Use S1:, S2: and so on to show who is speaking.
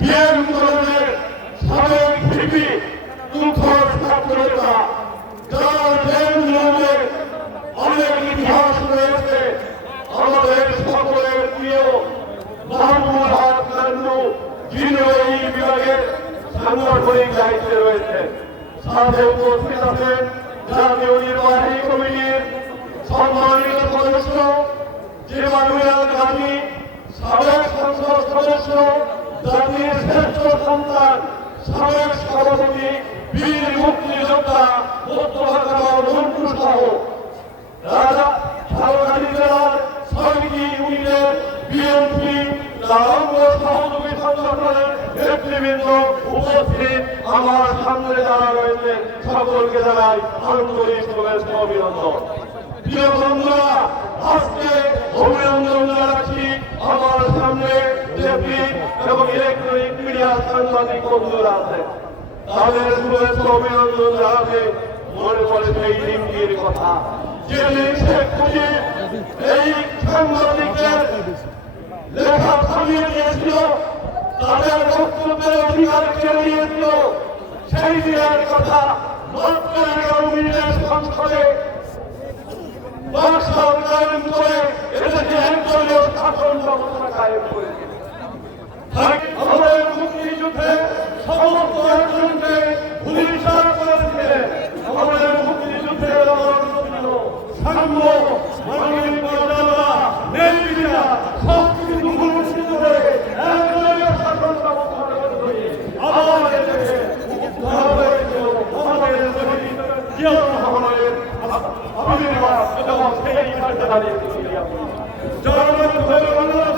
S1: BM ধরনের সাবেক VP তুখর ছাত্রতা যার জেল জুলুমে অনেক ইতিহাস রয়েছে, আমাদের সকলের প্রিয় মাহমুদ হক নান্নু যিনি এই বিভাগের সাংগঠনিক দায়িত্বে রয়েছে সাথে উপস্থিত আছেন জাতীয় নির্বাহী কমিটির সম্মানিত সদস্য জিমানুয়াল গান্ধী সাবেক সংসদ সদস্য শ্রেষ্ঠ সন্তান, সাবেক সভাপতি বীর মুক্তিযোদ্ধা মন্টু সহ। রাজা ঝালকাঠি জেলার সকলকে জানাই আন্তরিক শুভেচ্ছা অভিনন্দন। প্রিয় বন্ধুরা, আজকে সামনে জেপি এবং ইলেকট্রনিক মিডিয়া সাংবাদিক বন্ধুরা আছে, তাদের শুভেচ্ছা অভিনন্দন জানাতে মনে পড়ে সেই দিনটির কথা। যেদিন শেখ মুজিব এই সাংবাদিকদের লেখা থামিয়ে দিয়েছিল, তাদের বক্তব্যের অধিকার শাসন ব্যবস্থা আমাদের মুক্তিযুদ্ধে সমস্ত একজনকে ভূমিষ্ঠা করেছিলেন আমাদের মুক্তিযুদ্ধের ছিল সাম্য, মানবিক মর্যাদা ন্যায়বিচার সব কিছু ভূমিষ্ঠিত করে একদলীয় শাসন ব্যবস্থা আবার এদেশে উদ্ধার হয়েছিল আমাদের জিয়াউর রহমানের আবির্ভাব এবং সেই দাঁড়িয়ে জনগণ